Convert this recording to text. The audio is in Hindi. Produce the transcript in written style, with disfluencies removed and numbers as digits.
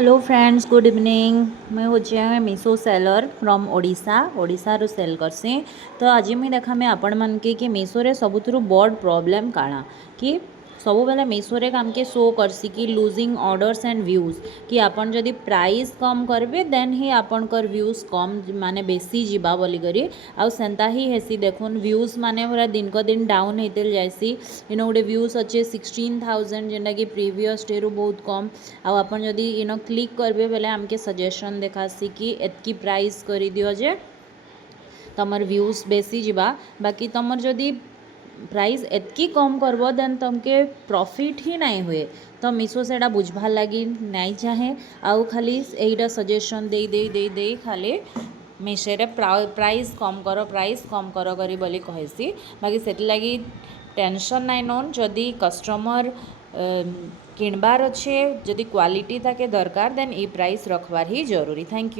Hello friends, good evening. मैं हूँ मीशो सेलर फ्रॉम ओडिशा रू सेल करसी। तो आज मुझे देखा मैं आपण मन कि मीशो रे सबुठ बड़ प्रॉब्लम काଣା कि सब बेले मीशो रे काम के शो करसी कि लूजिंग ऑर्डर्स एंड व्यूज कि आपन जदि प्राइस कम करबे देन ही आपनकर व्यूज कम माने बेसी जीवा बोली करी आउ सेंता ही हेसी। देखुन व्यूज माने पूरा दिन को दिन डाउन होते जाइसी। इनो गोटे व्यूज अच्छे 16,000 जेनटा कि प्रीवियस डे रू बहुत कम। आउ आपन जदि इनो क्लिक करबे बेले आमके सजेशन देखासी कि एतकी प्राइस करी दियो जे तमर व्यूज बेसी जीवा। बाकी तमर जदि प्राइस एतकी कम करबो देन तमके प्रॉफिट ही नहीं हुए। तो मीशो से बुझबार लगी नहीं चाहे आउ खाली यहीटा सजेशन दे खाली मीशो रे प्राइस कम करो करी बोली कहसी। बाकी सेति लगी टेंशन नाइ नोन। जदि कस्टमर किणबार अच्छे जदि क्वालिटी ताके दरकार देन ई प्राइस रखवार ही जरूरी। Thank you.